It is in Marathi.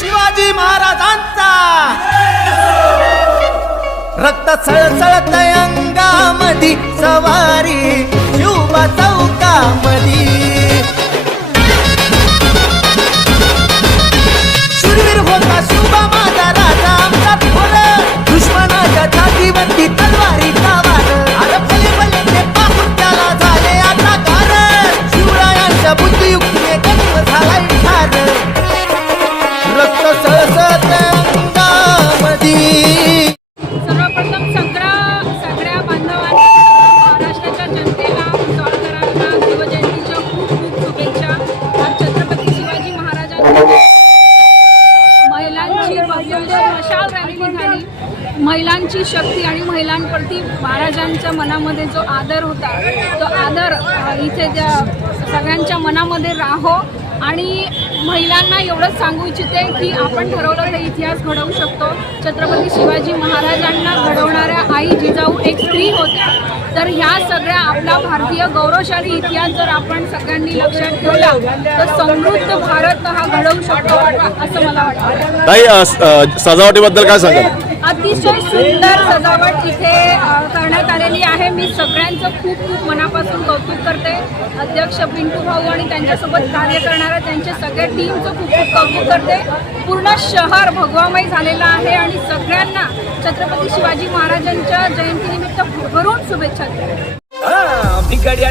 शिवाजी महाराजांचा. रक्त सळसळत अंगामधी सवारी महिलांची महिलांची शक्ती आणि महिलांप्रती महाराजांच्या मनामध्ये जो आदर होता तो आदर इथे त्या सगळ्यांच्या मनामध्ये राहो आणि महिलांना एवढंच सांगू इच्छिते की आपण ठरवलं तर इतिहास घडवू शकतो. छत्रपती शिवाजी महाराजांना घडवणाऱ्या आई जिजाऊ एक स्त्री होत्या. तर ह्या सगळ्या आपला भारतीय गौरवशाली इतिहास जर आपण सगळ्यांनी लक्षात ठेवला तर समृद्ध भारत हा घडवू शकतो असं मला वाटतं. सजावटीबद्दल काय सांगाल? करण्यात आलेली आहे. मी सगळ्यांचं खूप खूप मनापासून कौतुक करते. अध्यक्ष पिंटू भाऊ आणि त्यांच्यासोबत कार्य करणाऱ्या त्यांच्या सगळ्या टीमचं खूप खूप कौतुक करते. पूर्ण शहर भगवामय झालेलं आहे आणि सगळ्यांना छत्रपती शिवाजी महाराजांच्या जयंतीनिमित्त भरभरून शुभेच्छा देते. बिगड्या